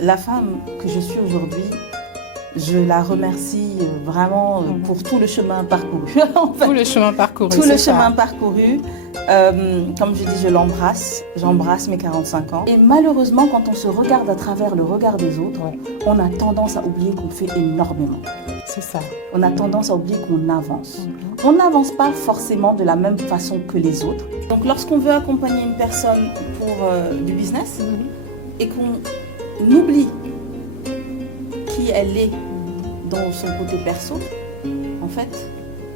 La femme que je suis aujourd'hui, je la remercie vraiment pour tout le chemin parcouru. En fait, Tout le chemin parcouru. tout le chemin parcouru. Comme je dis, je l'embrasse. J'embrasse mes 45 ans. Et malheureusement, quand on se regarde à travers le regard des autres, on a tendance à oublier qu'on fait énormément. C'est ça. On a tendance à oublier qu'on avance. On n'avance pas forcément de la même façon que les autres. Donc lorsqu'on veut accompagner une personne pour du business et qu'on oublie qui elle est dans son côté perso, en fait,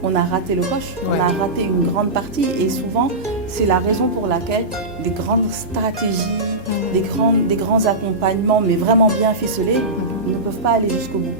on a raté le coche, on a raté une grande partie. Et souvent, c'est la raison pour laquelle des grandes stratégies, des grands accompagnements, mais vraiment bien ficelés, ne peuvent pas aller jusqu'au bout.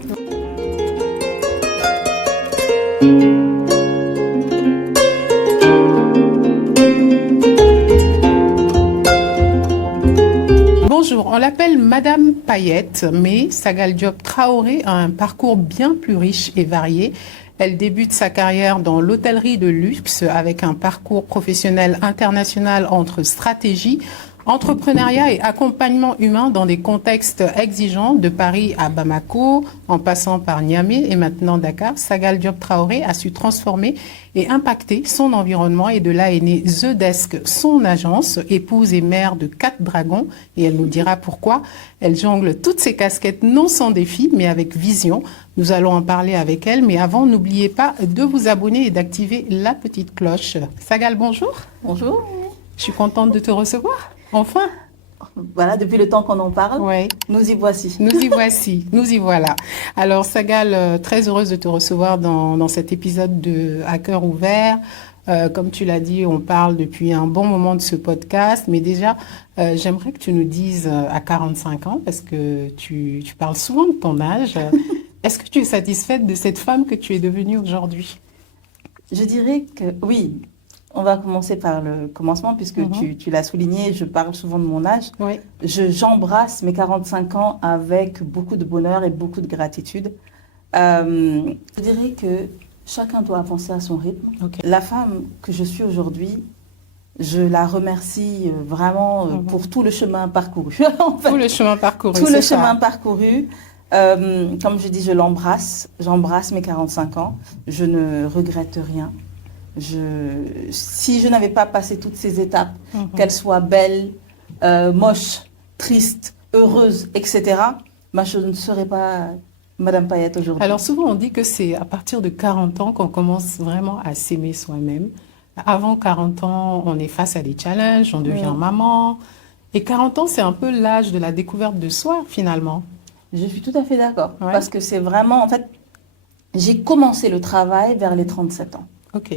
Bonjour, on l'appelle Madame Payette, mais Sagal Diop Traoré a un parcours bien plus riche et varié. Elle débute sa carrière dans l'hôtellerie de luxe avec un parcours professionnel international entre stratégie, entrepreneuriat et accompagnement humain dans des contextes exigeants, de Paris à Bamako, en passant par Niamey et maintenant Dakar. Sagal Diop Traoré a su transformer et impacter son environnement, et de là est née The Desk, son agence, épouse et mère de 4 dragons, et elle nous dira pourquoi. Elle jongle toutes ses casquettes, non sans défi, mais avec vision. Nous allons en parler avec elle, mais avant, n'oubliez pas de vous abonner et d'activer la petite cloche. Sagal, bonjour. Bonjour. Je suis contente de te recevoir. Enfin. Voilà, depuis le temps qu'on en parle, ouais. Nous y voici. Nous y voici, nous y voilà. Alors Sagal, très heureuse de te recevoir dans cet épisode de À cœur ouvert. Comme tu l'as dit, on parle depuis un bon moment de ce podcast, mais déjà, j'aimerais que tu nous dises à 45 ans, parce que tu parles souvent de ton âge, est-ce que tu es satisfaite de cette femme que tu es devenue aujourd'hui? Je dirais que oui. On va commencer par le commencement, puisque tu l'as souligné, je parle souvent de mon âge. Oui. J'embrasse mes 45 ans avec beaucoup de bonheur et beaucoup de gratitude. Je dirais que chacun doit avancer à son rythme. Okay. La femme que je suis aujourd'hui, je la remercie vraiment pour tout le chemin parcouru. En fait, tout le chemin parcouru. Tout le chemin parcouru. Comme je dis, je l'embrasse. J'embrasse mes 45 ans. Je ne regrette rien. Si je n'avais pas passé toutes ces étapes, qu'elles soient belles, moches, tristes, heureuses, etc., je ne serais pas Madame Payette aujourd'hui. Alors souvent on dit que c'est à partir de 40 ans qu'on commence vraiment à s'aimer soi-même. Avant 40 ans, on est face à des challenges, on devient maman. Et 40 ans, c'est un peu l'âge de la découverte de soi, finalement. Je suis tout à fait d'accord. Ouais. Parce que c'est vraiment, en fait, j'ai commencé le travail vers les 37 ans. Ok.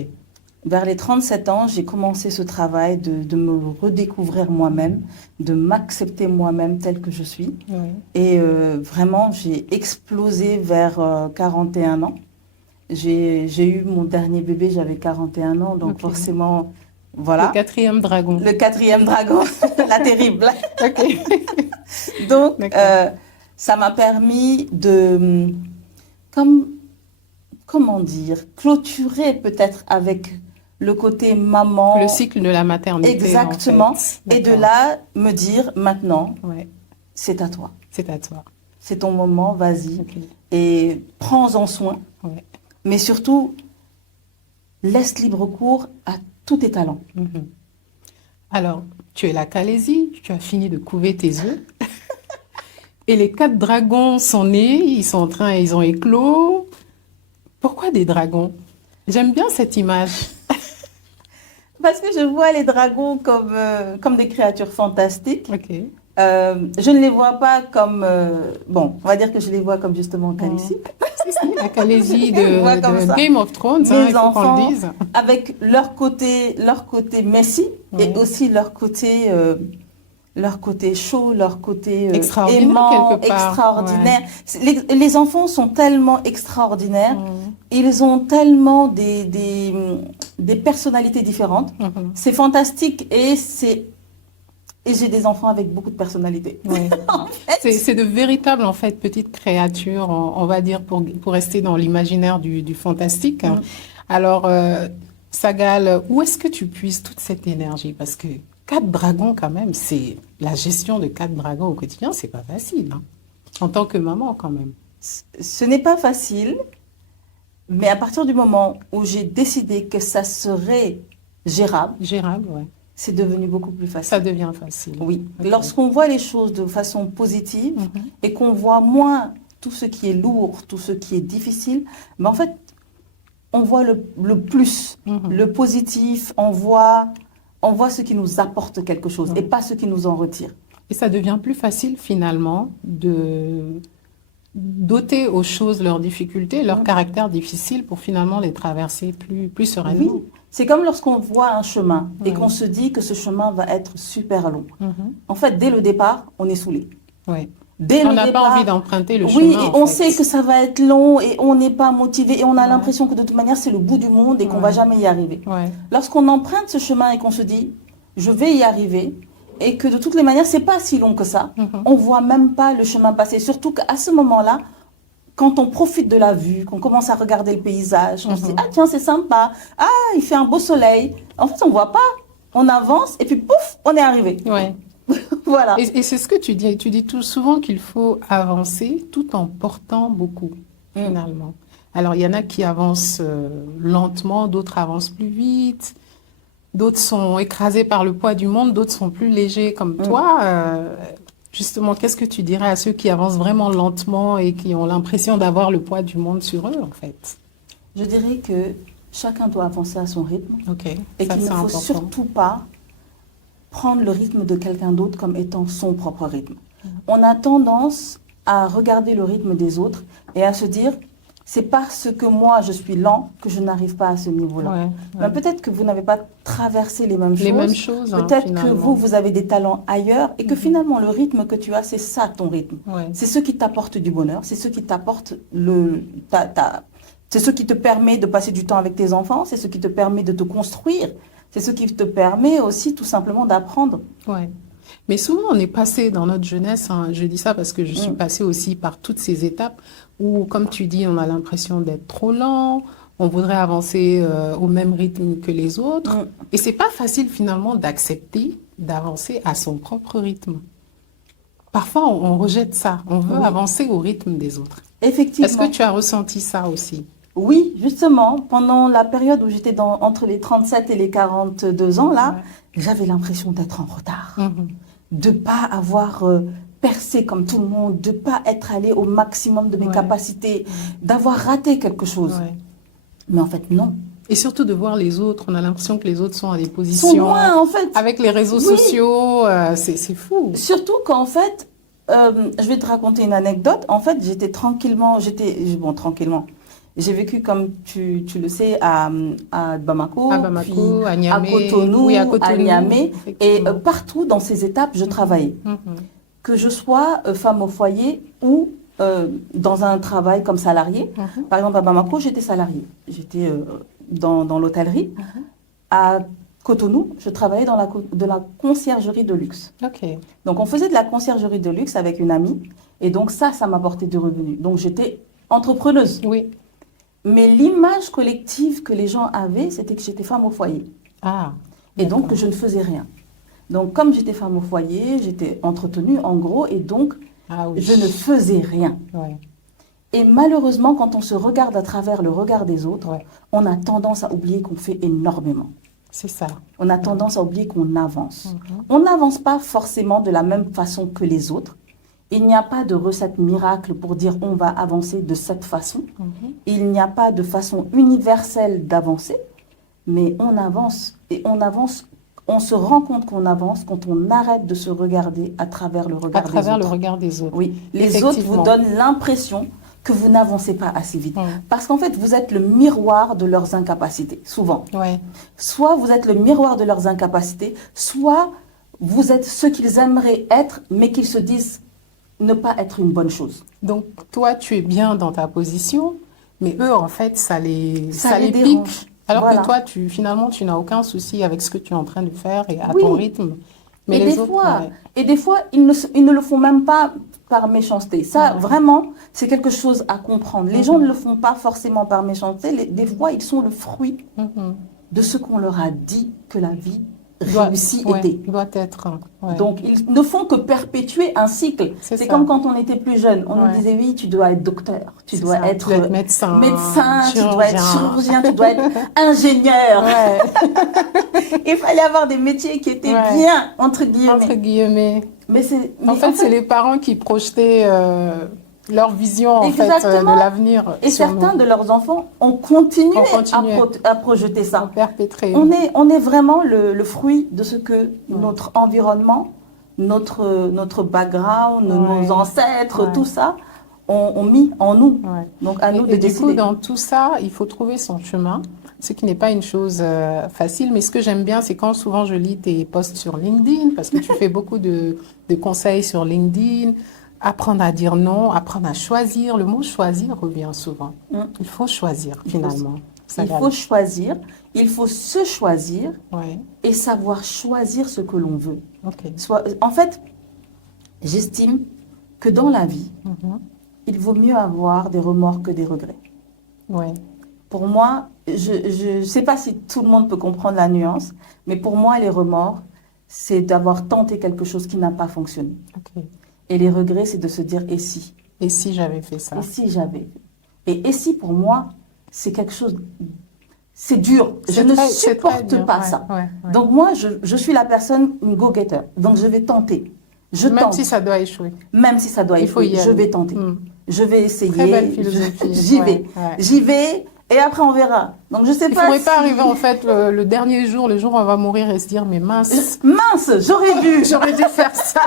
Vers les 37 ans, j'ai commencé ce travail de me redécouvrir moi-même, de m'accepter moi-même telle que je suis. Oui. Et vraiment, j'ai explosé vers 41 ans. J'ai eu mon dernier bébé, j'avais 41 ans, donc forcément, voilà. Le 4e dragon. Le 4e dragon, la terrible. Donc, ça m'a permis de, comment dire, clôturer peut-être avec le côté maman. Le cycle de la maternité. Exactement. En fait. Et de là, me dire, maintenant, c'est à toi. C'est à toi. C'est ton moment, vas-y. Okay. Et prends-en soin. Ouais. Mais surtout, laisse libre cours à tous tes talents. Alors, tu es la Calaisie, tu as fini de couver tes œufs. Et les 4 dragons sont nés, ils ont éclos. Pourquoi des dragons? J'aime bien cette image. Parce que je vois les dragons comme des créatures fantastiques. Okay. Je ne les vois pas comme... bon, on va dire que je les vois comme justement Khaleesi. La Khaleesi de Game of Thrones, mes il faut enfants, qu'on le dise. Avec leur côté Messi et aussi leur côté chaud, leur côté aimant, extraordinaire. Ouais. Les enfants sont tellement extraordinaires. Ils ont tellement des personnalités différentes. C'est fantastique et j'ai des enfants avec beaucoup de personnalités. Ouais. En fait, c'est de véritables, en fait, petites créatures, on va dire, pour rester dans l'imaginaire du fantastique. Alors, Sagal, où est-ce que tu puises toute cette énergie? Parce que 4 dragons, quand même, c'est la gestion de 4 dragons au quotidien, c'est pas facile. Hein. En tant que maman, quand même. Ce n'est pas facile, mais à partir du moment où j'ai décidé que ça serait gérable, Gérable, ouais. c'est devenu beaucoup plus Ça facile. devient facile. Oui, Ok. lorsqu'on voit les choses de façon positive Mhm. et qu'on voit moins tout ce qui est lourd, tout ce qui est difficile, mais en fait, on voit le plus, Mhm. le positif, on voit ce qui nous apporte quelque chose et pas ce qui nous en retire. Et ça devient plus facile finalement de d'ôter aux choses leurs difficultés, leur caractère difficile pour finalement les traverser plus sereinement. Oui, c'est comme lorsqu'on voit un chemin et Ouais. qu'on se dit que ce chemin va être super long. Mhm. En fait, dès le départ, on est saoulé. Ouais. Dès On le n'a pas départ, envie d'emprunter le oui, chemin, et en on fait. sait que ça va être long et on n'est pas motivé et on a Ouais. l'impression que de toute manière, c'est le bout du monde et qu'on va Ouais. jamais y arriver. Ouais. Lorsqu'on emprunte ce chemin et qu'on se dit, je vais y arriver, et que de toutes les manières, c'est pas si long que ça, Mhm. on voit même pas le chemin passer. Surtout qu'à ce moment-là, quand on profite de la vue, qu'on commence à regarder le paysage, on se dit, ah tiens, c'est sympa, ah, il fait un beau soleil. En fait, on voit pas. On avance et puis pouf, on est arrivé. Ouais. Voilà. Et c'est ce que tu dis. Tu dis tout souvent qu'il faut avancer tout en portant beaucoup, finalement. Alors, il y en a qui avancent lentement, d'autres avancent plus vite, d'autres sont écrasés par le poids du monde, d'autres sont plus légers comme toi. Justement, qu'est-ce que tu dirais à ceux qui avancent vraiment lentement et qui ont l'impression d'avoir le poids du monde sur eux, en fait? Je dirais que chacun doit avancer à son rythme Ok, et ça qu'il ne c'est faut important. surtout pas prendre le rythme de quelqu'un d'autre comme étant son propre rythme. On a tendance à regarder le rythme des autres et à se dire, c'est parce que moi je suis lent que je n'arrive pas à ce niveau-là. Ouais, Mais peut-être que vous n'avez pas traversé les mêmes les choses. mêmes choses, hein, Peut-être que finalement. vous avez des talents ailleurs et que finalement le rythme que tu as, c'est ça ton rythme. Ouais. C'est ce qui t'apporte du bonheur, c'est ce qui t'apporte c'est ce qui te permet de passer du temps avec tes enfants, c'est ce qui te permet de te construire, c'est ce qui te permet aussi tout simplement d'apprendre. Ouais. Mais souvent, on est passé dans notre jeunesse, hein, je dis ça parce que je suis passée aussi par toutes ces étapes où, comme tu dis, on a l'impression d'être trop lent, on voudrait avancer au même rythme que les autres. Et c'est pas facile finalement d'accepter d'avancer à son propre rythme. Parfois, on rejette ça, on veut avancer au rythme des autres. Effectivement. Est-ce que tu as ressenti ça aussi? Oui, justement, pendant la période où j'étais entre les 37 et les 42 ans, là, j'avais l'impression d'être en retard. De pas avoir percé comme tout le monde, de pas être allé au maximum de mes capacités, d'avoir raté quelque chose. Ouais. Mais en fait, non. Et surtout de voir les autres, on a l'impression que les autres sont à des Ils positions... sont loin, en fait. Avec les réseaux sociaux, c'est fou. Surtout qu'en fait, je vais te raconter une anecdote. En fait, tranquillement. J'ai vécu, comme tu le sais, à Bamako, Bamako, puis à Niamey, à Cotonou, oui, à Cotonou, Niamey. Et effectivement. partout dans ces étapes, je travaillais. Que je sois femme au foyer ou dans un travail comme salarié. Par exemple, à Bamako, j'étais salariée. J'étais dans l'hôtellerie. À Cotonou, je travaillais dans de la conciergerie de luxe. Ok. Donc, on faisait de la conciergerie de luxe avec une amie. Et donc, ça m'apportait du revenu. Donc, j'étais entrepreneuse. Oui. Mais l'image collective que les gens avaient, c'était que j'étais femme au foyer. Ah. Et donc, que je ne faisais rien. Donc, comme j'étais femme au foyer, j'étais entretenue en gros. Et donc, je ne faisais rien. Ouais. Et malheureusement, quand on se regarde à travers le regard des autres, on a tendance à oublier qu'on fait énormément. C'est ça. On a tendance à oublier qu'on avance. On n'avance pas forcément de la même façon que les autres. Il n'y a pas de recette miracle pour dire on va avancer de cette façon. Il n'y a pas de façon universelle d'avancer, mais on avance. Et on avance, on se rend compte qu'on avance quand on arrête de se regarder à travers le regard des autres. À travers le regard des autres. Oui, les autres vous donnent l'impression que vous n'avancez pas assez vite. Parce qu'en fait, vous êtes le miroir de leurs incapacités, souvent. Ouais. Soit vous êtes le miroir de leurs incapacités, soit vous êtes ce qu'ils aimeraient être, mais qu'ils se disent ne pas être une bonne chose. Donc, toi, tu es bien dans ta position, mais eux, en fait, ça les dérange. pique. Alors que toi, finalement, tu n'as aucun souci avec ce que tu es en train de faire et à ton rythme. Mais et, les des autres, fois, et des fois, ils ne le font même pas par méchanceté. Ça, vraiment, c'est quelque chose à comprendre. Les gens ne le font pas forcément par méchanceté. Des fois, ils sont le fruit de ce qu'on leur a dit que la vie réussi était. Doit être. Ouais. Donc, ils ne font que perpétuer un cycle. C'est comme quand on était plus jeune. On nous disait, oui, tu dois être docteur, tu dois être médecin, tu dois être chirurgien, tu dois être ingénieur. Il fallait avoir des métiers qui étaient bien, entre guillemets. Entre guillemets. En fait, c'est les parents qui projetaient leur vision en fait, de l'avenir. Et certains de leurs enfants ont continué à projeter ça. Perpétrer. On est vraiment le fruit de ce que notre environnement, notre background, nos ancêtres, tout ça, ont mis en nous. Donc à nous de décider. Du coup, dans tout ça, il faut trouver son chemin. Ce qui n'est pas une chose facile, mais ce que j'aime bien, c'est quand souvent je lis tes posts sur LinkedIn, parce que tu fais beaucoup de conseils sur LinkedIn. Apprendre à dire non, apprendre à choisir. Le mot choisir revient souvent. Il faut choisir, finalement. Il faut choisir, il faut se choisir et savoir choisir ce que l'on veut. En fait, j'estime que dans la vie, il vaut mieux avoir des remords que des regrets. Pour moi, je ne sais pas si tout le monde peut comprendre la nuance, mais pour moi, les remords, c'est d'avoir tenté quelque chose qui n'a pas fonctionné. Et les regrets, c'est de se dire « et si ?» Et si j'avais fait ça? Et si j'avais? Et si, pour moi, c'est quelque chose... C'est dur. Je ne supporte pas ça. Donc moi, je suis la personne, une go-getter. Donc je vais tenter. Même si ça doit échouer. Même si ça doit échouer, je vais tenter. Je vais essayer. Très belle philosophie. J'y vais. Et après, on verra. Donc, je sais pas. Il ne faudrait pas arriver, en fait, le dernier jour, le jour où on va mourir et se dire, mais mince. Mince, j'aurais dû faire ça.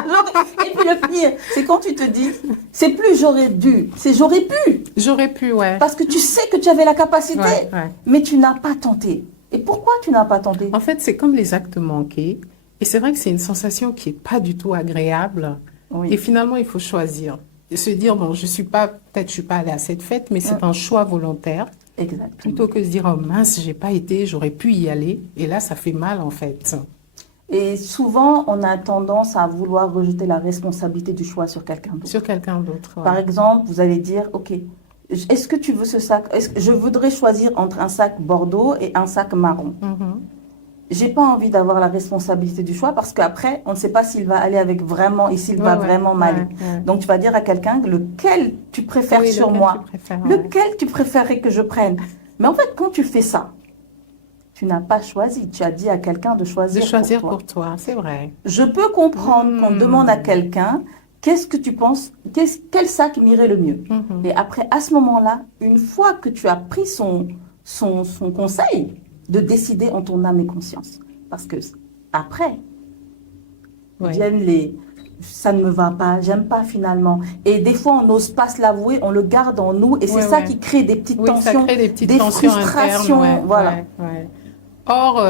Et puis, le pire, c'est quand tu te dis, c'est plus j'aurais dû, c'est j'aurais pu. J'aurais pu, Parce que tu sais que tu avais la capacité, mais tu n'as pas tenté. Et pourquoi tu n'as pas tenté? En fait, c'est comme les actes manqués. Et c'est vrai que c'est une sensation qui n'est pas du tout agréable. Et finalement, il faut choisir. Et se dire, bon, je suis pas allée à cette fête, mais c'est un choix volontaire. Exactement. Plutôt que de se dire, oh mince, j'ai pas été, j'aurais pu y aller. Et là, ça fait mal, en fait. Et souvent, on a tendance à vouloir rejeter la responsabilité du choix sur quelqu'un d'autre. Sur quelqu'un d'autre, Par exemple, vous allez dire, OK, est-ce que tu veux ce sac? Je voudrais choisir entre un sac bordeaux et un sac marron. J'ai pas envie d'avoir la responsabilité du choix parce qu'après, on ne sait pas s'il va aller avec vraiment et s'il va vraiment m'aller. Donc, tu vas dire à quelqu'un lequel tu préfères sur moi, lequel tu préférerais que je prenne. Mais en fait, quand tu fais ça, tu n'as pas choisi. Tu as dit à quelqu'un de choisir, pour toi. C'est vrai. Je peux comprendre qu'on demande à quelqu'un qu'est-ce que tu penses, quel sac m'irait le mieux. Et après, à ce moment-là, une fois que tu as pris son conseil, de décider en ton âme et conscience. Parce que après, viennent ça ne me va pas, j'aime pas finalement. Et des fois, on n'ose pas se l'avouer, on le garde en nous et c'est ça qui crée des petites tensions, ça crée des petites tensions frustrations. Internes, Or,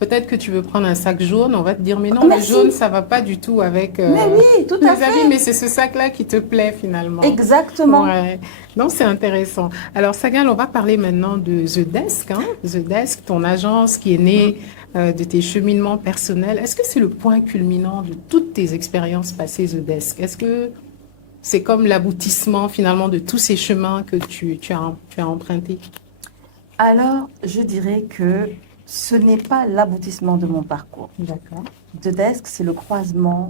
peut-être que tu veux prendre un sac jaune, on va te dire, mais non, le jaune, ça va pas du tout avec mais oui, tout à fait. avis, mais c'est ce sac-là qui te plaît finalement. Exactement. Non, c'est intéressant. Alors, Sagal, on va parler maintenant de The Desk. The Desk, ton agence qui est née de tes cheminements personnels. Est-ce que c'est le point culminant de toutes tes expériences passées, The Desk? Est-ce que c'est comme l'aboutissement finalement de tous ces chemins que tu as empruntés? Alors, je dirais que ce n'est pas l'aboutissement de mon parcours. D'accord. The Desk, c'est le croisement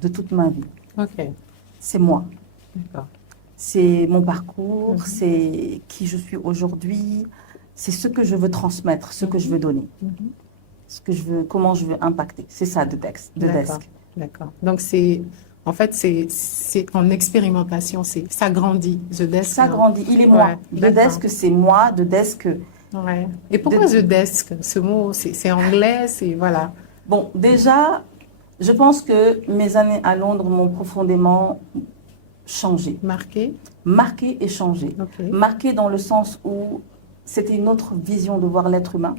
de toute ma vie. Ok. C'est moi. D'accord. C'est mon parcours, c'est qui je suis aujourd'hui, c'est ce que je veux transmettre, ce que je veux donner, ce que je veux, comment je veux impacter. C'est ça, The Desk. D'accord. Donc, c'est en expérimentation, ça grandit, The Desk. Ça grandit, il est moi. The Desk, c'est moi, The Desk. Et pourquoi The Desk? Ce mot, c'est anglais, c'est voilà. Bon, déjà, je pense que mes années à Londres m'ont profondément changé. Marqué et changé. Marqué dans le sens où c'était une autre vision de voir l'être humain,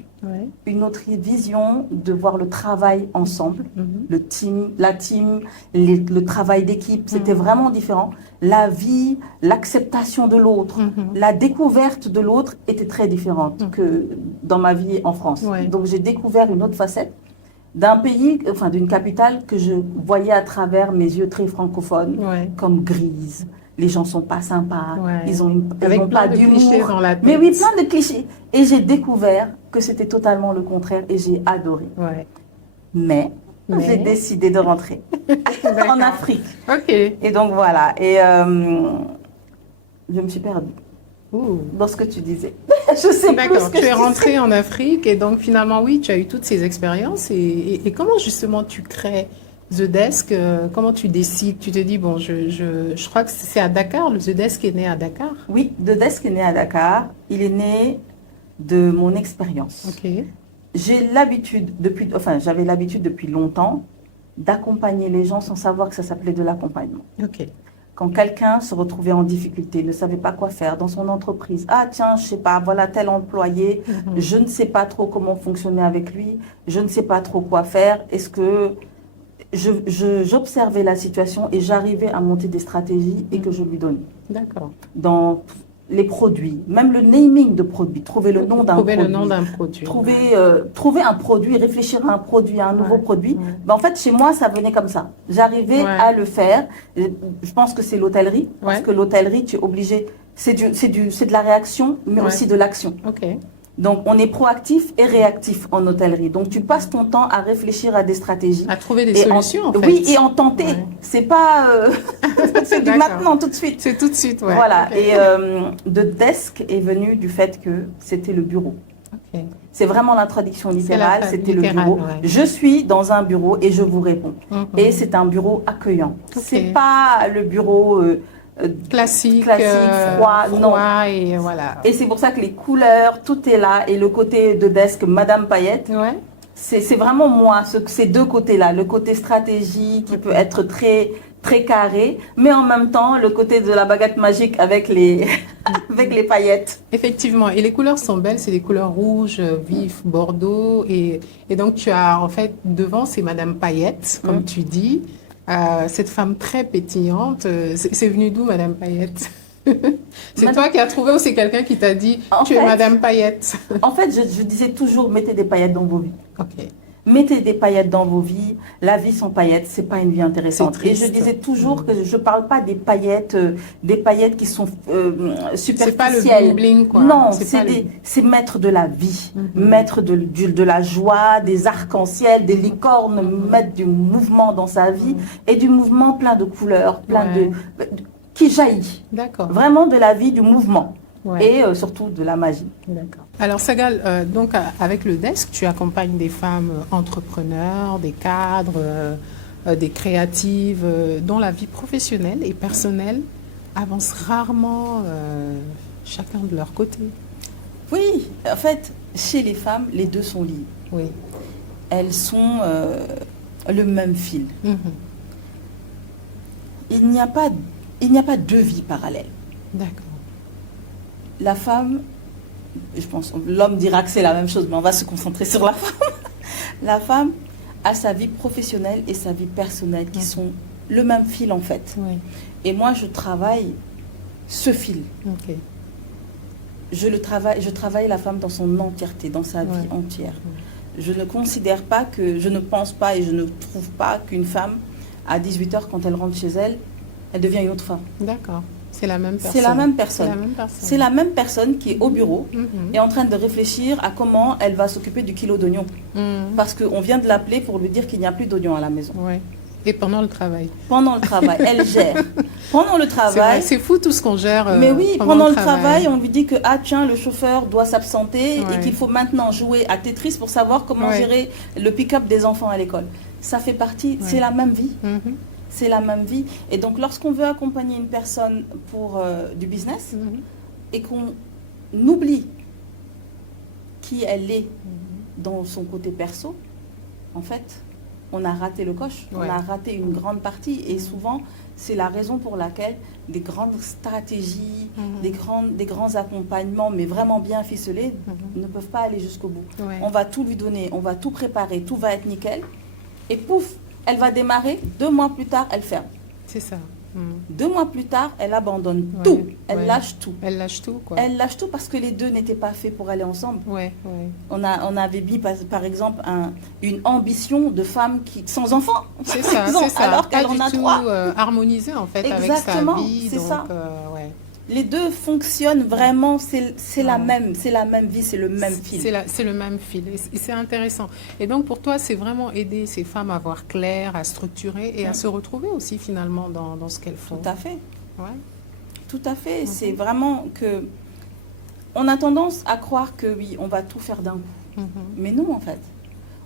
une autre vision de voir le travail ensemble, la team, le travail d'équipe, c'était vraiment différent. La vie, l'acceptation de l'autre, la découverte de l'autre était très différente que dans ma vie en France. Donc j'ai découvert une autre facette d'un pays, enfin d'une capitale que je voyais à travers mes yeux très francophones, comme grise, les gens sont pas sympas, Ouais. ils Avec ont plein pas de clichés d'humour. dans la tête. Mais oui, plein de clichés. Et j'ai découvert que c'était totalement le contraire et j'ai adoré. Ouais. Mais j'ai Mais décidé de rentrer en d'accord. Afrique. Ok. Et donc voilà. Et je me suis perdue Ouh. dans ce que tu disais. Je sais plus D'accord, ce que tu es je rentrée disais. en Afrique et donc finalement, oui, tu as eu toutes ces expériences. Et comment justement tu crées The Desk? Comment tu décides? Tu te dis, bon, je crois que c'est à Dakar, le The Desk est né à Dakar. Oui, The Desk est né à Dakar. Il est né de mon expérience. Ok, J'ai l'habitude j'avais l'habitude depuis longtemps d'accompagner les gens sans savoir que ça s'appelait de l'accompagnement. ok. Quand quelqu'un se retrouvait en difficulté, ne savait pas quoi faire dans son entreprise, ah tiens, je sais pas, voilà tel employé, je ne sais pas trop comment fonctionner avec lui, je ne sais pas trop quoi faire, est-ce que j'observais la situation et j'arrivais à monter des stratégies et que je lui donnais. D'accord. Dans les produits, même le naming de produits, trouver le nom d'un Trouver produit. le nom d'un produit. Trouver un produit, réfléchir à un produit, à un nouveau produit. Ouais. Ben, en fait, chez moi, ça venait comme ça. J'arrivais Ouais. à le faire. Je pense que c'est l'hôtellerie, parce Ouais. que l'hôtellerie, tu es obligé, c'est de la réaction, mais Ouais. aussi de l'action. Ok. Donc, on est proactif et réactif en hôtellerie. Donc, tu passes ton temps à réfléchir à des stratégies. À trouver des Et solutions, en fait. Oui, et en tenter. Ouais. C'est pas c'est du D'accord. maintenant, tout de suite. C'est tout de suite, ouais. Voilà. Ok. Et The Desk est venu du fait que c'était le bureau. Ok. C'est vraiment la traduction littérale, la c'était le littérale, bureau. ouais. Je suis dans un bureau et je vous réponds. Mhm. Et c'est un bureau accueillant. Ok. C'est pas le bureau Classique, froid, non. et voilà. Et c'est pour ça que les couleurs, tout est là. Et le côté de desk Madame Payette, Ouais. c'est vraiment moi, ces deux côtés-là. Le côté stratégie qui peut être très, très carré, mais en même temps, le côté de la baguette magique avec les, avec les paillettes. Effectivement, et les couleurs sont belles, c'est des couleurs rouges, vif, bordeaux, et donc tu as en fait devant, c'est Madame Payette, comme tu dis, cette femme très pétillante. C'est venu d'où Madame Payette? C'est toi qui as trouvé ou c'est quelqu'un qui t'a dit tu es Madame Payette? En fait, je disais toujours mettez des paillettes dans vos vies. Ok. Mettez des paillettes dans vos vies. La vie sans paillettes, c'est pas une vie intéressante. C'est Et je triste. disais toujours que je parle pas des paillettes qui sont superficielles. C'est pas le bling bling quoi. Non, C'est pas c'est mettre de la vie, mettre de la joie, des arcs-en-ciel, des licornes, mettre du mouvement dans sa vie et du mouvement plein de couleurs, plein qui jaillit. D'accord. Vraiment de la vie, du mouvement. Ouais. Et surtout de la magie. D'accord. Alors Sagal, donc avec le desk, tu accompagnes des femmes entrepreneurs, des cadres, des créatives, dont la vie professionnelle et personnelle avance rarement chacun de leur côté. Oui, en fait, chez les femmes, les deux sont liés. Oui. Elles sont le même fil. Mhm. Il n'y a pas deux vies parallèles. D'accord. La femme, je pense, l'homme dira que c'est la même chose, mais on va se concentrer sur la femme. La femme a sa vie professionnelle et sa vie personnelle qui sont le même fil en fait. Oui. Et moi, je travaille ce fil. Ok. Je travaille la femme dans son entièreté, dans sa vie entière. Je ne considère pas je ne pense pas et je ne trouve pas qu'une femme, à 18h, quand elle rentre chez elle, elle devient une autre femme. D'accord. C'est la même personne. C'est la même personne. C'est la même personne. C'est la même personne qui est au bureau Mhm. et en train de réfléchir à comment elle va s'occuper du kilo d'oignons. Mhm. Parce qu'on vient de l'appeler pour lui dire qu'il n'y a plus d'oignons à la maison. Ouais. Et pendant le travail. Pendant le travail, elle gère. Pendant le C'est vrai, travail, c'est fou tout ce qu'on gère. mais oui, pendant le travail, on lui dit que ah tiens, le chauffeur doit s'absenter Ouais. et qu'il faut maintenant jouer à Tetris pour savoir comment gérer le pick-up des enfants à l'école. Ça fait partie, c'est la même vie. Mhm. C'est la même vie. Et donc, lorsqu'on veut accompagner une personne pour du business Mhm. et qu'on oublie qui elle est dans son côté perso, en fait, on a raté le coche. Ouais. On a raté une grande partie. Et souvent, c'est la raison pour laquelle des grandes stratégies, des grands accompagnements, mais vraiment bien ficelés, ne peuvent pas aller jusqu'au bout. Ouais. On va tout lui donner, on va tout préparer, tout va être nickel. Et pouf, elle va démarrer, 2 mois plus tard, elle ferme. C'est ça. 2 mois plus tard, elle abandonne Ouais, tout. Elle ouais. lâche tout. Elle lâche tout, quoi. Elle lâche tout parce que les deux n'étaient pas faits pour aller ensemble. Ouais, ouais. On avait mis, par exemple, une ambition de femme sans enfant. C'est par ça, exemple, c'est ça. alors Pas qu'elle en du a tout 3. harmonisé, en fait, avec sa Exactement, vie. c'est Donc, ça. ouais. Les deux fonctionnent vraiment, c'est la Ouais. même, c'est la même vie, c'est le même fil. C'est le même fil. Et c'est intéressant. Et donc, pour toi, c'est vraiment aider ces femmes à voir clair, à structurer et à se retrouver aussi, finalement, dans ce qu'elles font. Tout à fait. Ouais. Tout à fait. C'est vraiment que... On a tendance à croire que oui, on va tout faire d'un coup. Mais non, en fait.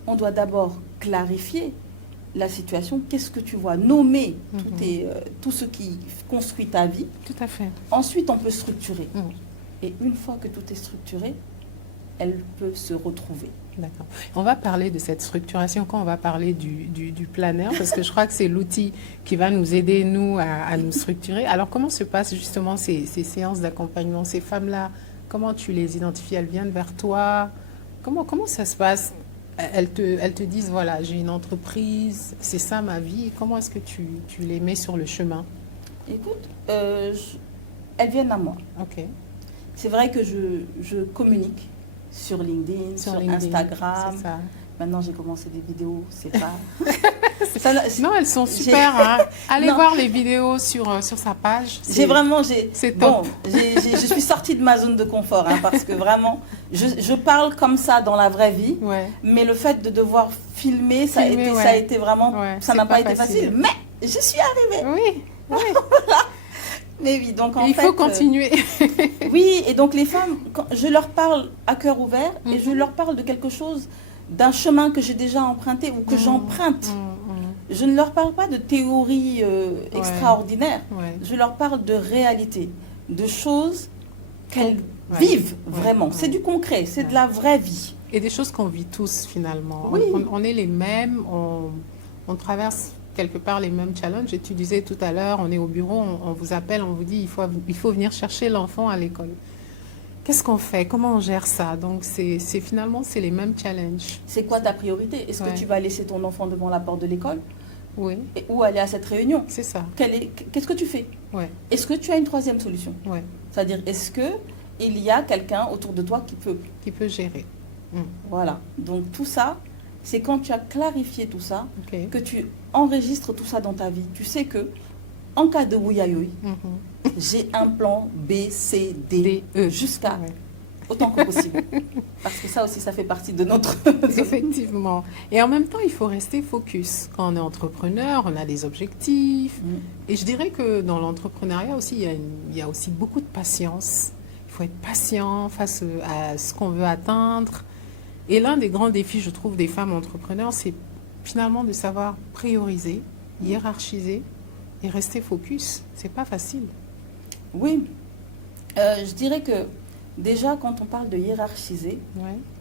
On doit d'abord clarifier la situation. Qu'est-ce que tu vois? Nommer tout ce qui construit ta vie. Tout à fait. Ensuite, on peut structurer. Et une fois que tout est structuré, elle peut se retrouver. D'accord. On va parler de cette structuration quand on va parler du planner, parce que je crois que c'est l'outil qui va nous aider, nous, à nous structurer. Alors, comment se passent justement ces séances d'accompagnement? Ces femmes-là, comment tu les identifies? Elles viennent vers toi? Comment ça se passe? Elles te disent, voilà, j'ai une entreprise, c'est ça ma vie. Comment est-ce que tu les mets sur le chemin? Écoute, elles viennent à moi. Ok. C'est vrai que je communique sur LinkedIn, sur Instagram. C'est ça. Maintenant, j'ai commencé des vidéos, c'est pas... Non, elles sont super. Hein. Allez voir les vidéos sur sa page. C'est top. Bon, je suis sortie de ma zone de confort, hein, parce que vraiment, je parle comme ça dans la vraie vie, Ouais. mais le fait de devoir filmer, ça a été vraiment... Ouais, ça n'a pas été facile, mais je suis arrivée. Oui, oui. Mais oui, donc en fait... Il faut continuer. Oui, et donc les femmes, je leur parle à cœur ouvert et je leur parle de quelque chose, d'un chemin que j'ai déjà emprunté ou que j'emprunte. Je ne leur parle pas de théorie extraordinaire. Ouais. Je leur parle de réalité, de choses qu'elles vivent vraiment. Ouais. C'est du concret, c'est de la vraie vie. Et des choses qu'on vit tous finalement. Oui. On est les mêmes, on traverse quelque part les mêmes challenges. Et tu disais tout à l'heure, on est au bureau, on vous appelle, on vous dit il faut venir chercher l'enfant à l'école. Qu'est-ce qu'on fait? Comment on gère ça? Donc, finalement, c'est les mêmes challenges. C'est quoi ta priorité? Est-ce que tu vas laisser ton enfant devant la porte de l'école? Oui. Ou aller à cette réunion? C'est ça. Qu'est-ce que tu fais? Ouais. Est-ce que tu as une troisième solution? Ouais. C'est-à-dire, est-ce qu'il y a quelqu'un autour de toi qui peut gérer? Voilà. Donc, tout ça, c'est quand tu as clarifié tout ça, que tu enregistres tout ça dans ta vie. Tu sais que, en cas de ouïaïoui, j'ai un plan B, C, D, E, jusqu'à autant que possible. Parce que ça aussi, ça fait partie de notre... Effectivement. Et en même temps, il faut rester focus. Quand on est entrepreneur, on a des objectifs. Et je dirais que dans l'entrepreneuriat aussi, il y a aussi beaucoup de patience. Il faut être patient face à ce qu'on veut atteindre. Et l'un des grands défis, je trouve, des femmes entrepreneurs, c'est finalement de savoir prioriser, hiérarchiser et rester focus. C'est pas facile. Oui. Je dirais que déjà, quand on parle de hiérarchiser,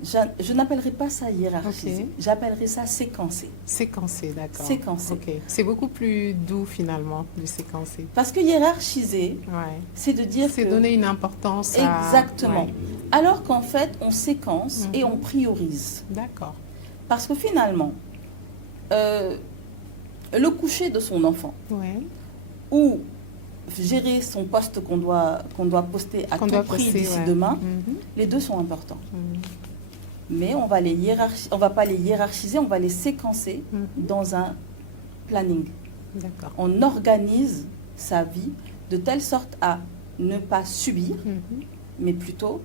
je n'appellerai pas ça hiérarchiser. J'appellerai ça séquencer. Séquencer, d'accord. Séquencer. Okay. C'est beaucoup plus doux finalement de séquencer. Parce que hiérarchiser, c'est de dire c'est donner une importance Exactement. Alors qu'en fait, on séquence et on priorise. D'accord. Parce que finalement, le coucher de son enfant ou gérer son poste qu'on doit poster à tout prix d'ici demain, les deux sont importants. Mais on va pas les hiérarchiser, on va les séquencer dans un planning. On organise sa vie de telle sorte à ne pas subir, mais plutôt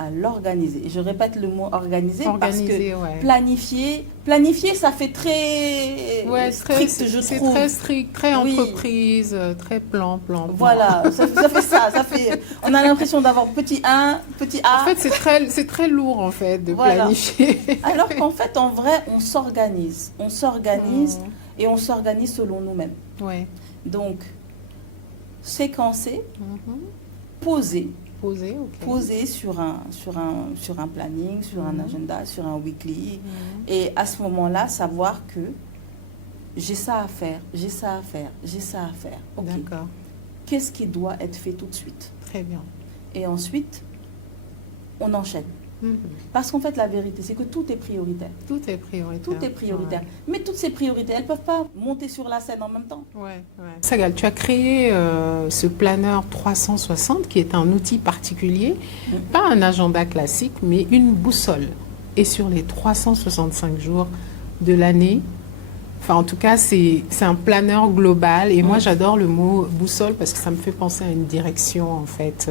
à l'organiser. Et je répète le mot organiser parce que planifier, ça fait très strict, je trouve. C'est très strict, très entreprise, très plan. Voilà, ça fait ça. On a l'impression d'avoir petit 1, petit A. En fait, c'est très lourd en fait de planifier. Alors qu'en fait, en vrai, on s'organise. On s'organise et on s'organise selon nous-mêmes. Donc, séquencer, poser sur un planning, sur un agenda, sur un weekly. Et à ce moment-là, savoir que j'ai ça à faire. Okay. D'accord. Qu'est-ce qui doit être fait tout de suite? Très bien. Et ensuite, on enchaîne. Parce qu'en fait, la vérité, c'est que tout est prioritaire. Tout est prioritaire. Tout est prioritaire. Mais toutes ces priorités, elles ne peuvent pas monter sur la scène en même temps. Sagal, tu as créé ce planeur 360 qui est un outil particulier, pas un agenda classique, mais une boussole. Et sur les 365 jours de l'année, enfin en tout cas c'est un planeur global. Et moi j'adore le mot boussole parce que ça me fait penser à une direction en fait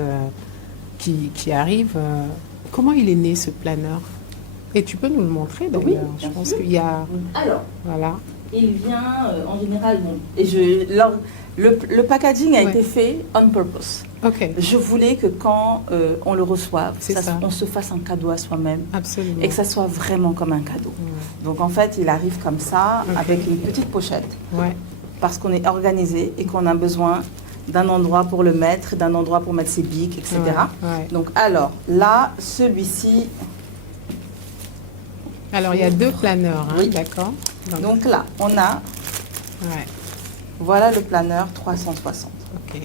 qui arrive. Comment il est né ce planeur? Et tu peux nous le montrer d'ailleurs. Oui, je pense qu'il y a... Alors, voilà. Il vient en général, bon, et le packaging a été fait on purpose. Ok. Je voulais que quand on le reçoive, on se fasse un cadeau à soi-même. Absolument. Et que ça soit vraiment comme un cadeau. Donc en fait, il arrive comme ça, avec une petite pochette. Parce qu'on est organisé et qu'on a besoin d'un endroit pour le mettre, d'un endroit pour mettre ses bics, etc. Donc alors, là, celui-ci... Alors, il y a deux planeurs, hein, d'accord. Donc là, on a... Voilà le planeur 360. Ok.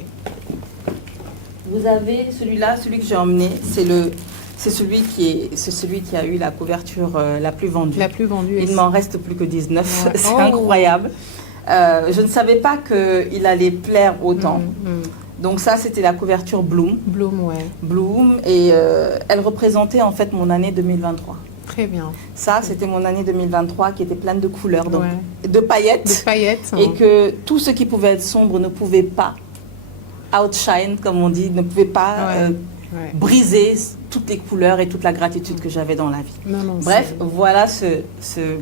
Vous avez celui-là, celui que j'ai emmené, c'est celui qui a eu la couverture la plus vendue. La plus vendue. Il m'en reste plus que 19. C'est incroyable. Je ne savais pas qu'il allait plaire autant. Donc ça, c'était la couverture Bloom. Bloom, et elle représentait en fait mon année 2023. Très bien. Ça, c'était mon année 2023 qui était pleine de couleurs, donc de paillettes. De paillettes. Et que tout ce qui pouvait être sombre ne pouvait pas outshine, comme on dit, ne pouvait pas briser toutes les couleurs et toute la gratitude que j'avais dans la vie. Bref, voilà ce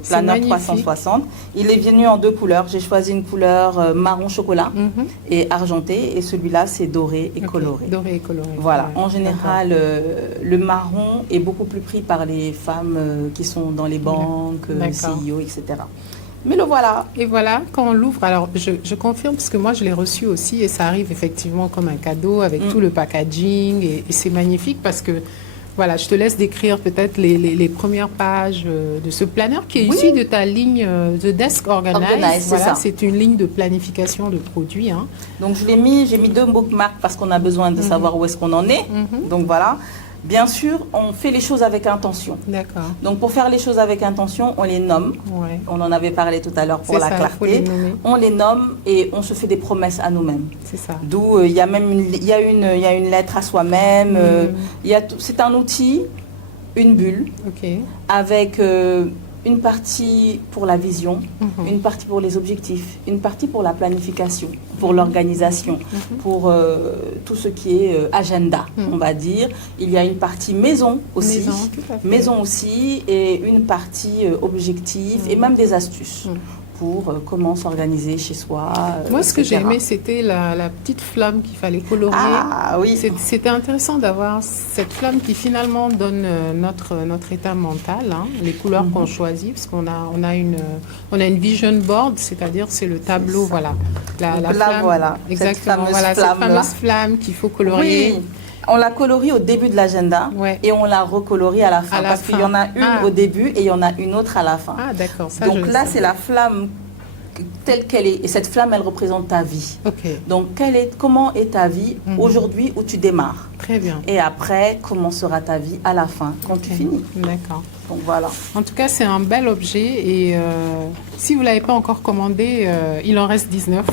planeur 360. Il est venu en deux couleurs. J'ai choisi une couleur marron chocolat et argenté, et celui-là c'est doré et coloré. Doré et coloré. Voilà. En général, le marron est beaucoup plus pris par les femmes qui sont dans les banques, CEO, etc. Mais le voilà. Et voilà, quand on l'ouvre, alors je confirme parce que moi je l'ai reçu aussi et ça arrive effectivement comme un cadeau avec tout le packaging et c'est magnifique parce que voilà, je te laisse décrire peut-être les premières pages de ce planeur qui est issu de ta ligne The Desk Organize. Voilà, c'est une ligne de planification de produits. Hein. Donc j'ai mis deux bookmarks parce qu'on a besoin de savoir où est-ce qu'on en est. Donc voilà. Bien sûr, on fait les choses avec intention. D'accord. Donc, pour faire les choses avec intention, on les nomme. On en avait parlé tout à l'heure pour la clarté. On les nomme et on se fait des promesses à nous-mêmes. C'est ça. D'où il y a même il y a une lettre à soi-même. C'est un outil, une bulle, avec une partie pour la vision, une partie pour les objectifs, une partie pour la planification, pour l'organisation, pour tout ce qui est agenda, on va dire. Il y a une partie maison aussi, et une partie objectif et même des astuces. Pour comment s'organiser chez soi. Moi, ce que j'ai aimé, c'était la petite flamme qu'il fallait colorier. Ah oui. C'était intéressant d'avoir cette flamme qui finalement donne notre état mental, hein, les couleurs qu'on choisit, parce qu'on a une vision board, c'est-à-dire c'est le tableau, voilà. La flamme, voilà. Exactement, cette fameuse flamme qu'il faut colorier. Oui. On la colorie au début de l'agenda et on la recolorie à la fin. Parce qu'il y en a une au début et il y en a une autre à la fin. Ah, d'accord. Donc là, c'est la flamme telle qu'elle est. Et cette flamme, elle représente ta vie. Donc, comment est ta vie aujourd'hui où tu démarres? Très bien. Et après, comment sera ta vie à la fin, quand tu finis? D'accord. Donc, voilà. En tout cas, c'est un bel objet. Et si vous ne l'avez pas encore commandé, il en reste 19.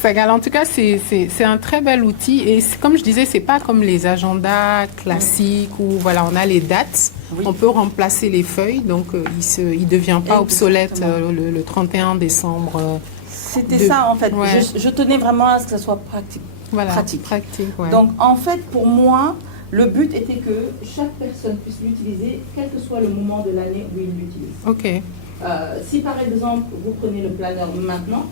Sagal, en tout cas, c'est un très bel outil et comme je disais, c'est pas comme les agendas classiques où voilà, on a les dates, on peut remplacer les feuilles, donc il devient pas obsolète le 31 décembre. C'était ça en fait. Je tenais vraiment à ce que ça soit pratique. Voilà, pratique. Donc en fait, pour moi, le but était que chaque personne puisse l'utiliser, quel que soit le moment de l'année où il l'utilise. Ok. Si par exemple vous prenez le planeur maintenant,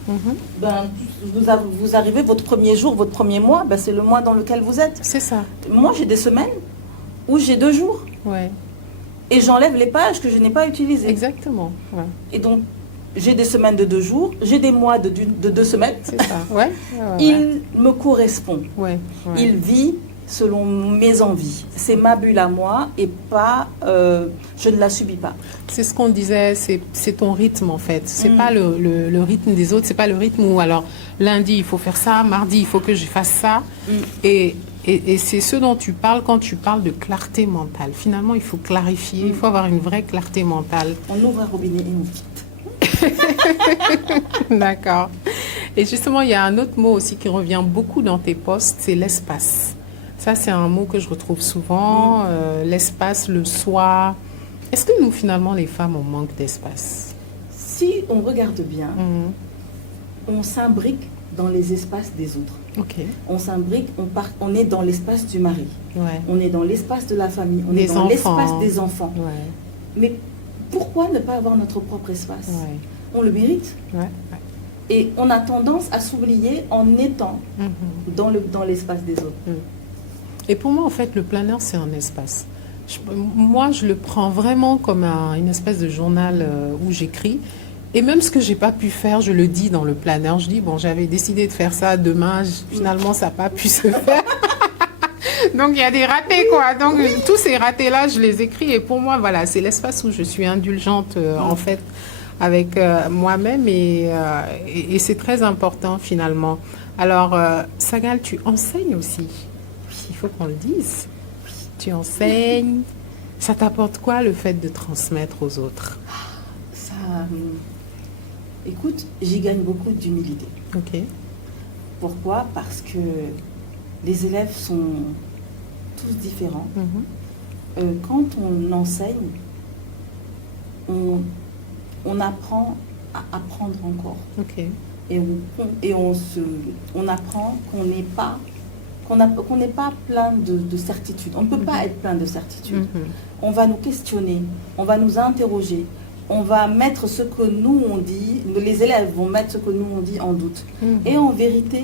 vous arrivez votre premier jour, votre premier mois, c'est le mois dans lequel vous êtes. C'est ça. Moi j'ai des semaines où j'ai 2 jours. Et j'enlève les pages que je n'ai pas utilisées. Exactement. Et donc j'ai des semaines de 2 jours, j'ai des mois de 2 semaines. C'est ça. Il me correspond. Il vit selon mes envies. C'est ma bulle à moi et pas, je ne la subis pas. C'est ce qu'on disait, c'est ton rythme en fait. C'est pas le rythme des autres, c'est pas le rythme où alors lundi il faut faire ça, mardi il faut que je fasse ça. Et Et c'est ce dont tu parles quand tu parles de clarté mentale. Finalement, il faut clarifier, il faut avoir une vraie clarté mentale. On ouvre un robinet et on vide. D'accord. Et justement, il y a un autre mot aussi qui revient beaucoup dans tes posts, c'est l'espace. Ça, c'est un mot que je retrouve souvent, l'espace, le soi. Est-ce que nous, finalement, les femmes, on manque d'espace? Si on regarde bien, on s'imbrique dans les espaces des autres. Ok. On s'imbrique, on est dans l'espace du mari. Ouais. On est dans l'espace de la famille. On Des est dans enfants. l'espace des enfants. Ouais. Mais pourquoi ne pas avoir notre propre espace? Ouais. On le mérite. Ouais. Et on a tendance à s'oublier en étant dans l'espace des autres. Et pour moi, en fait, le planner, c'est un espace. Moi, je le prends vraiment comme une espèce de journal où j'écris. Et même ce que j'ai pas pu faire, je le dis dans le planner. Je dis, bon, j'avais décidé de faire ça demain. Finalement, ça n'a pas pu se faire. Donc, il y a des ratés, quoi. Donc, tous ces ratés-là, je les écris. Et pour moi, voilà, c'est l'espace où je suis indulgente, en fait, avec moi-même. Et c'est très important, finalement. Alors, Sagal, tu enseignes aussi. Il faut qu'on le dise. Tu enseignes. Ça t'apporte quoi, le fait de transmettre aux autres? Ça, écoute, j'y gagne beaucoup d'humilité. Ok. Pourquoi? Parce que les élèves sont tous différents. Quand on enseigne, on apprend à apprendre encore. Ok. Et on apprend qu'on n'est pas plein de certitudes. On ne peut pas être plein de certitudes. On va nous questionner, on va nous interroger, on va mettre ce que nous on dit, les élèves vont mettre ce que nous on dit en doute. Et en vérité,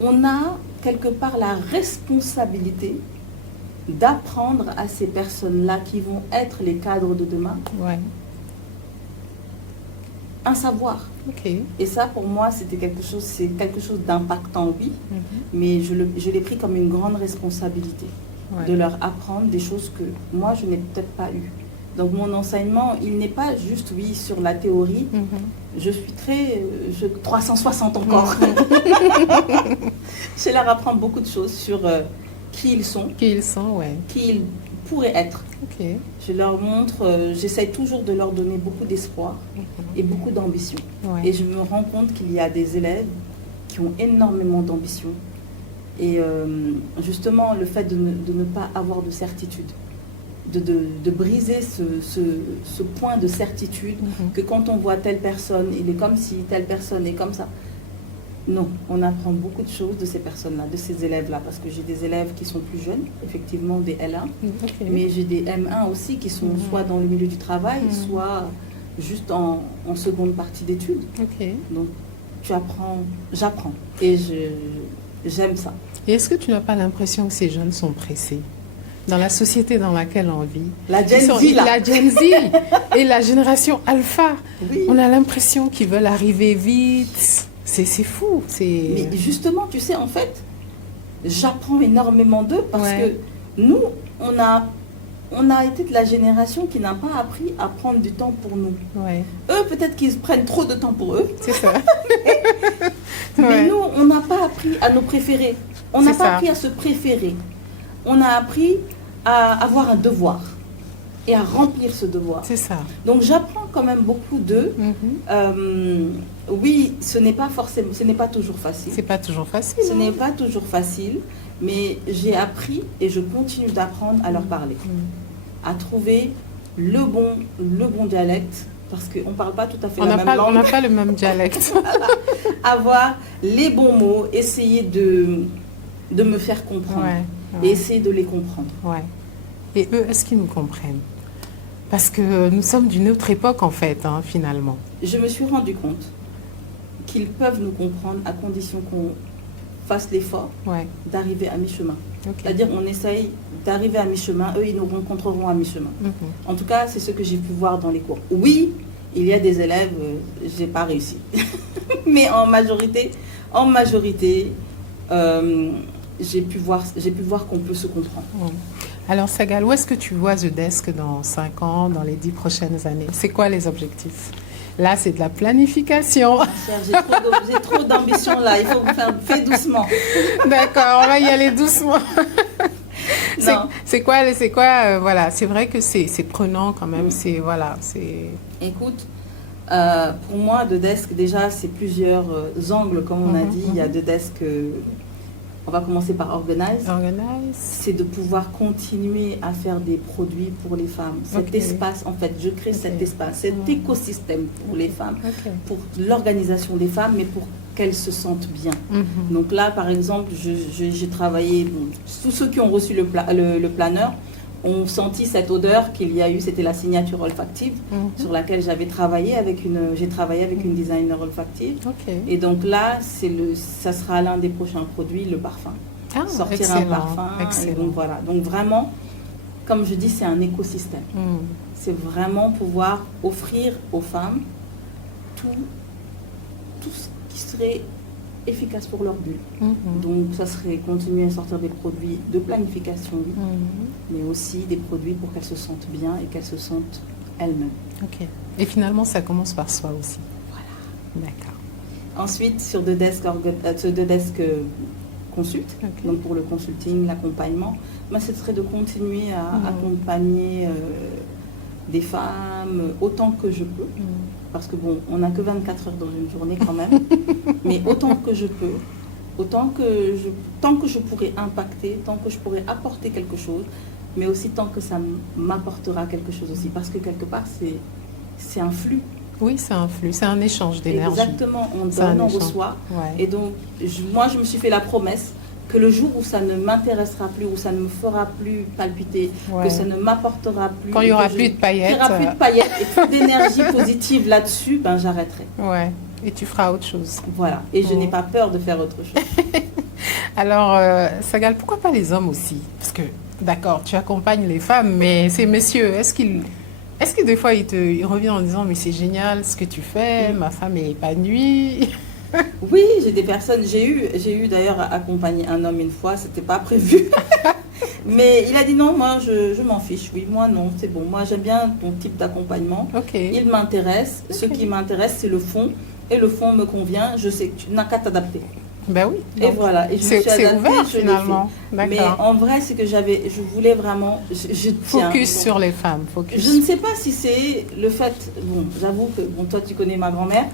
on a quelque part la responsabilité d'apprendre à ces personnes-là qui vont être les cadres de demain, un savoir. Ok. Et ça, pour moi, c'est quelque chose d'impactant, oui, mais je l'ai pris comme une grande responsabilité de leur apprendre des choses que moi, je n'ai peut-être pas eues. Donc, mon enseignement, il n'est pas juste, oui, sur la théorie. Je suis 360 encore. Je leur apprends beaucoup de choses sur qui ils sont. Qui ils sont, ouais. Qui ils pourraient être. Ok. Je leur montre, j'essaie toujours de leur donner beaucoup d'espoir et beaucoup d'ambition. Ouais. Et je me rends compte qu'il y a des élèves qui ont énormément d'ambition. Et justement, le fait de ne pas avoir de certitude, de briser ce point de certitude, que quand on voit telle personne, il est comme si telle personne est comme ça. Non, on apprend beaucoup de choses de ces personnes-là, de ces élèves-là, parce que j'ai des élèves qui sont plus jeunes, effectivement des L1, mais j'ai des M1 aussi qui sont soit dans le milieu du travail, soit juste en seconde partie d'études. Donc, j'apprends, et j'aime ça. Et est-ce que tu n'as pas l'impression que ces jeunes sont pressés? Dans la société dans laquelle on vit, la Gen Z, la Gen Z et la génération Alpha, on a l'impression qu'ils veulent arriver vite. C'est fou. Mais justement, tu sais, en fait, j'apprends énormément d'eux parce que nous, on a été de la génération qui n'a pas appris à prendre du temps pour nous. Eux, peut-être qu'ils prennent trop de temps pour eux. C'est ça. Mais nous, on n'a pas appris à nous préférer. On n'a pas appris à se préférer. On a appris à avoir un devoir et à remplir ce devoir. C'est ça. Donc j'apprends quand même beaucoup d'eux. Oui, ce n'est pas toujours facile. C'est pas toujours facile. Ce n'est pas toujours facile, mais j'ai appris et je continue d'apprendre à leur parler, à trouver le bon dialecte, parce qu'on ne parle pas tout à fait la même langue. On n'a pas le même dialecte. Avoir les bons mots, essayer de me faire comprendre et essayer de les comprendre. Et eux, est-ce qu'ils nous comprennent? Parce que nous sommes d'une autre époque, en fait, finalement. Je me suis rendu compte qu'ils peuvent nous comprendre à condition qu'on fasse l'effort d'arriver à mi-chemin. C'est-à-dire on essaye d'arriver à mi-chemin, eux, ils nous rencontreront à mi-chemin. En tout cas, c'est ce que j'ai pu voir dans les cours. Oui, il y a des élèves, je n'ai pas réussi. Mais en majorité, j'ai pu voir qu'on peut se comprendre. Alors Sagal, où est-ce que tu vois The Desk dans 5 ans, dans les 10 prochaines années? C'est quoi les objectifs? Là, c'est de la planification. Chère, j'ai trop d'ambition là, il faut faire doucement. D'accord, on va y aller doucement. Non. C'est quoi, voilà, c'est vrai que c'est prenant quand même, c'est... Écoute, pour moi, The Desk, déjà, c'est plusieurs angles, comme on a dit. Il y a The Desk, on va commencer par Organize. C'est de pouvoir continuer à faire des produits pour les femmes. Cet espace, en fait, je crée cet espace, cet écosystème pour les femmes, pour l'organisation des femmes, mais pour qu'elles se sentent bien. Donc là, par exemple, j'ai travaillé, tous ceux qui ont reçu le planeur ont senti cette odeur qu'il y a eu, c'était la signature olfactive sur laquelle j'ai travaillé avec une designer olfactive. Et donc là, ça sera l'un des prochains produits, le parfum. Sortir excellent, un parfum. Et donc voilà. Donc vraiment, comme je dis, c'est un écosystème. C'est vraiment pouvoir offrir aux femmes tout ce qui serait efficace pour leur bulle. Donc ça serait continuer à sortir des produits de planification, mais aussi des produits pour qu'elles se sentent bien et qu'elles se sentent elles-mêmes. Et finalement, ça commence par soi aussi. Voilà. D'accord. Ensuite, sur The Desk Consult, donc pour le consulting, l'accompagnement, ce serait de continuer à accompagner des femmes autant que je peux. Parce que bon, on n'a que 24 heures dans une journée quand même, mais autant que je peux, tant que je pourrais impacter, tant que je pourrais apporter quelque chose, mais aussi tant que ça m'apportera quelque chose aussi, parce que quelque part c'est un flux. Oui, c'est un flux, c'est un échange d'énergie. Exactement, on donne, on reçoit. Et donc, moi je me suis fait la promesse que le jour où ça ne m'intéressera plus, où ça ne me fera plus palpiter, que ça ne m'apportera plus... Quand il n'y aura plus de paillettes. Il n'y aura plus de paillettes et plus d'énergie positive là-dessus, j'arrêterai. Ouais, et tu feras autre chose. Voilà, et je n'ai pas peur de faire autre chose. Alors, Sagal, pourquoi pas les hommes aussi? Parce que, d'accord, tu accompagnes les femmes, mais ces messieurs, est-ce que des fois ils reviennent en disant « mais c'est génial ce que tu fais, ma femme est épanouie ». Oui, j'ai des personnes, j'ai eu d'ailleurs à accompagner un homme une fois, c'était pas prévu. Mais il a dit non, moi je m'en fiche, oui, moi non, c'est bon, moi j'aime bien ton type d'accompagnement. Il m'intéresse, ce qui m'intéresse c'est le fond, et le fond me convient, je sais que tu n'as qu'à t'adapter. Ben oui. Et voilà, et je me suis adaptée, ouvert finalement. Mais en vrai, c'est que je voulais vraiment, focus sur les femmes. Je ne sais pas si c'est le fait, j'avoue que, toi tu connais ma grand-mère,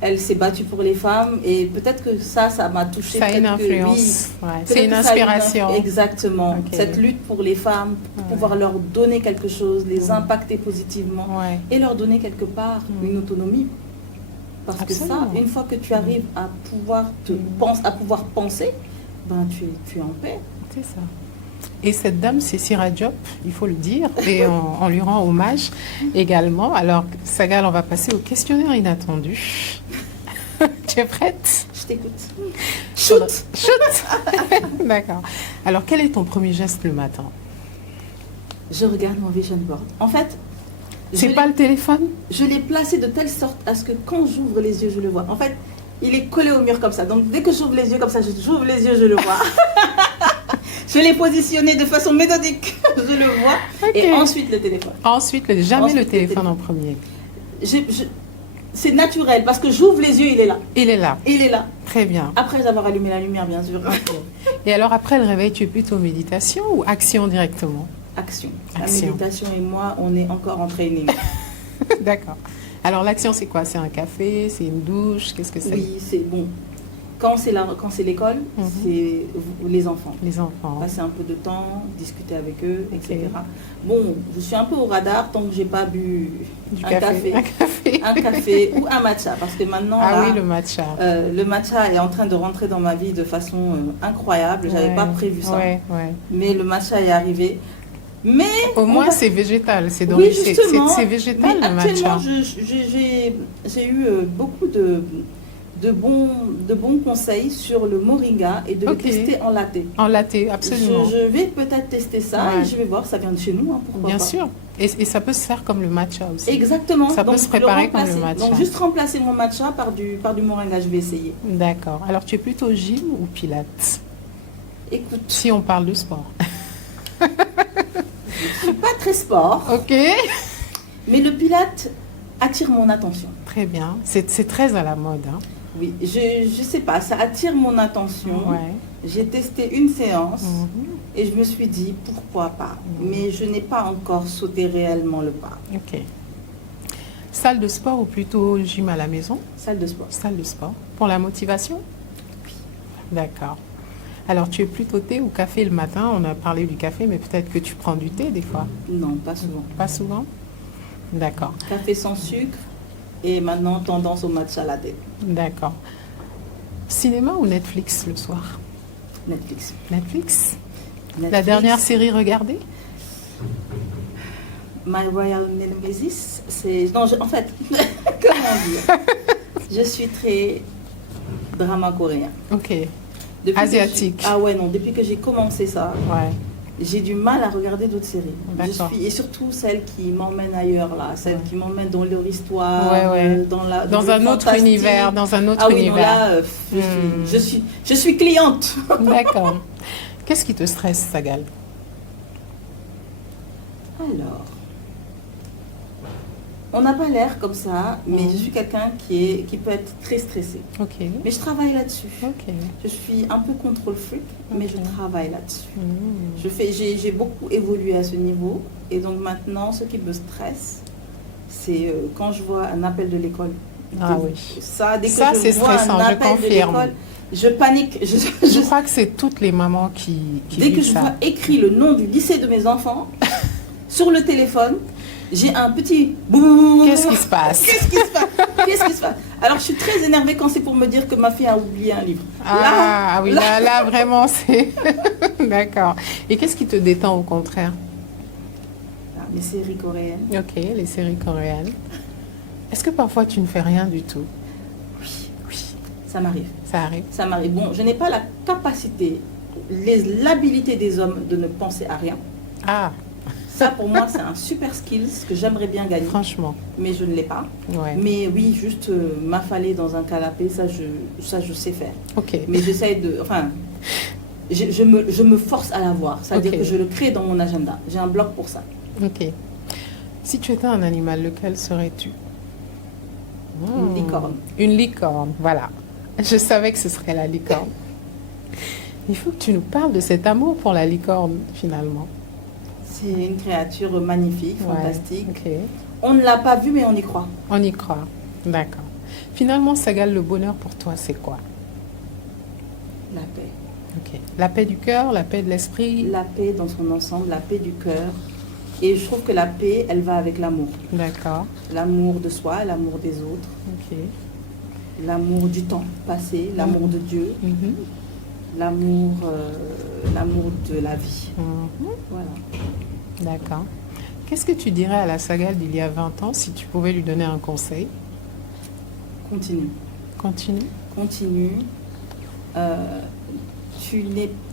elle s'est battue pour les femmes, et peut-être que ça m'a touchée. Ça a une influence, c'est une inspiration. Exactement, cette lutte pour les femmes, pour pouvoir leur donner quelque chose, les impacter positivement, et leur donner quelque part une autonomie. Parce que ça, une fois que tu arrives à pouvoir penser, tu es en paix. C'est ça. Et cette dame, c'est Sira Diop, il faut le dire, et on lui rend hommage également. Alors, Sagal, on va passer au questionnaire inattendu. Tu es prête? Je t'écoute. Shoot. D'accord. Alors, quel est ton premier geste le matin? Je regarde mon vision board. En fait, c'est pas le téléphone? Je l'ai placé de telle sorte à ce que quand j'ouvre les yeux, je le vois. En fait, il est collé au mur comme ça. Donc, dès que j'ouvre les yeux comme ça, j'ouvre les yeux, je le vois. Je l'ai positionné de façon méthodique. Je le vois. Et ensuite, le téléphone. Jamais le téléphone en premier. C'est naturel parce que j'ouvre les yeux, il est là. Il est là. Il est là. Très bien. Après avoir allumé la lumière, bien sûr. Et alors, après le réveil, tu es plutôt méditation ou action directement? Action. La méditation et moi, on est encore en training. D'accord. Alors l'action, c'est quoi? C'est un café? C'est une douche? Qu'est-ce que c'est? Oui, c'est bon. Quand c'est l'école, c'est les enfants. Les enfants. Passer un peu de temps, discuter avec eux, etc. Bon, je suis un peu au radar tant que j'ai pas bu un café ou un matcha. Parce que maintenant, le matcha. Le matcha est en train de rentrer dans ma vie de façon incroyable. J'avais pas prévu ça. Mais le matcha est arrivé. Mais au moins c'est végétal, c'est végétal le matcha. Actuellement, j'ai eu beaucoup de bons conseils sur le moringa et de le tester en latte. En latte, absolument. Je vais peut-être tester ça et je vais voir, ça vient de chez nous, pourquoi Bien pas. sûr. Et ça peut se faire comme le matcha aussi. Exactement. Ça peut se préparer comme le matcha. Donc juste remplacer mon matcha par du moringa, je vais essayer. D'accord. Alors tu es plutôt gym ou pilates? Écoute. Si on parle de sport. Je ne suis pas très sport. Ok. Mais le pilate attire mon attention. Très Très bien. C'est très à la mode. Hein. Oui, je sais pas, ça attire mon attention. Ouais. J'ai testé une séance Mhm. et je me suis dit pourquoi pas. Mhm. Mais je n'ai pas encore sauté réellement le pas. Ok. Salle de sport ou plutôt gym à la maison? Salle de sport. Salle de sport. Pour la motivation? D'accord. Alors, tu es plutôt thé ou café le matin? On a parlé du café, mais peut-être que tu prends du thé des fois. Non, pas souvent. Pas souvent? D'accord. Café sans sucre et maintenant tendance au matcha latte. D'accord. Cinéma ou Netflix le soir? Netflix. Netflix? La Netflix. dernière série regardée? My Royal Nemesis, c'est... Non, en fait, comment dire? Je suis très drama coréen. Ok. Depuis que Asiatique. Ah ouais, non, depuis que j'ai commencé ça, Ouais. j'ai du mal à regarder d'autres séries. D'accord. Et surtout celles qui m'emmènent ailleurs, là, celles qui m'emmènent dans leur histoire, Ouais, ouais. dans Dans le un autre fantastique. univers, dans un autre Ah oui, non, univers. là, je suis cliente. D'accord. Qu'est-ce qui te stresse, Sagal? Alors, on n'a pas l'air comme ça, mais je suis quelqu'un qui peut être très stressé. Ok. Mais je travaille là-dessus. Ok. Je suis un peu contrôle freak, mais Ok. je travaille là-dessus. Hmm. J'ai beaucoup évolué à ce niveau, et donc maintenant, ce qui me stresse, c'est quand je vois un appel de l'école. Ah oui. Ça, dès que Ça, je c'est vois stressant, un je appel de confirme. l'école, je panique. Je crois que c'est toutes les mamans qui Dès que vivent je ça. vois écrit le nom du lycée de mes enfants sur le téléphone, j'ai un petit boum. Qu'est-ce qui se passe? Qu'est-ce qui se passe? Qu'est-ce qui se passe? Alors, je suis très énervée quand c'est pour me dire que ma fille a oublié un livre. Ah oui, là, vraiment, c'est... D'accord. Et qu'est-ce qui te détend au contraire? Les séries coréennes. Ok, les séries coréennes. Est-ce que parfois tu ne fais rien du tout? Oui, ça m'arrive. Ça arrive. Ça m'arrive. Bon, je n'ai pas la capacité, l'habilité des hommes de ne penser à rien. Ah, Ça, pour moi, c'est un super skill que j'aimerais bien gagner, franchement. mais je ne l'ai pas. Ouais. Mais oui, juste m'affaler dans un canapé, ça, je sais faire. Ok. Mais j'essaie de... Enfin, je me force à l'avoir. C'est-à-dire Ok. que je le crée dans mon agenda. J'ai un bloc pour ça. Ok. Si tu étais un animal, lequel serais-tu? Une licorne. Une licorne, voilà. Je savais que ce serait la licorne. Il faut que tu nous parles de cet amour pour la licorne, finalement. C'est une créature magnifique, Ouais, fantastique. ok. On ne l'a pas vue, mais on y croit. On y croit. D'accord. Finalement, Sagal, le bonheur pour toi, c'est quoi? La paix. Ok. La paix du cœur, la paix de l'esprit. La paix dans son ensemble, la paix du cœur. Et je trouve que la paix, elle va avec l'amour. D'accord. L'amour de soi, l'amour des autres, Ok. l'amour du temps passé, l'amour de Dieu, Mhm. l'amour de la vie. Mhm. Voilà. D'accord. Qu'est-ce que tu dirais à la Sagal d'il y a 20 ans si tu pouvais lui donner un conseil? Continue. Continue. Continue.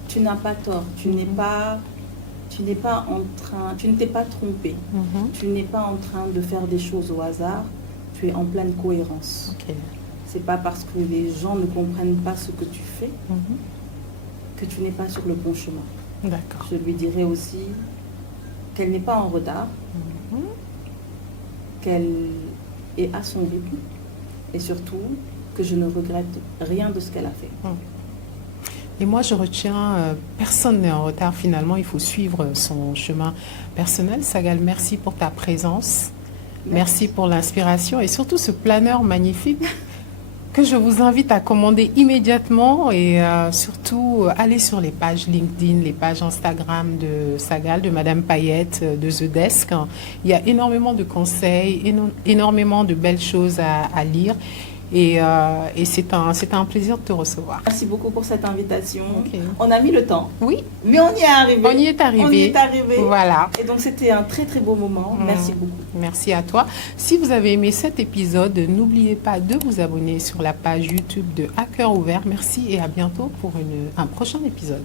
Tu n'as pas tort. Tu n'es pas en train, tu ne t'es pas trompé. Mhm. Tu n'es pas en train de faire des choses au hasard. Tu es en pleine cohérence. Ok. C'est pas parce que les gens ne comprennent pas ce que tu fais Mhm. que tu n'es pas sur le bon chemin. D'accord. Je lui dirais aussi qu'elle n'est pas en retard, Mhm. qu'elle est à son rythme et surtout que je ne regrette rien de ce qu'elle a fait. Et moi, je retiens, personne n'est en retard finalement, il faut suivre son chemin personnel. Sagal, merci pour ta présence, merci pour l'inspiration et surtout ce planeur magnifique que je vous invite à commander immédiatement et surtout aller sur les pages LinkedIn, les pages Instagram de Sagal, de Madame Payette, de The Desk. Il y a énormément de conseils, énormément de belles choses à lire. Et c'est un plaisir de te recevoir. Merci beaucoup pour cette invitation. Ok. On a mis le temps, Oui, mais on y est arrivé. on y est arrivé. On y est arrivé. Voilà. Et donc c'était un très très beau moment. Merci beaucoup. Merci à toi. Si vous avez aimé cet épisode, n'oubliez pas de vous abonner sur la page YouTube de À Cœur Ouvert. Merci et à bientôt pour un prochain épisode.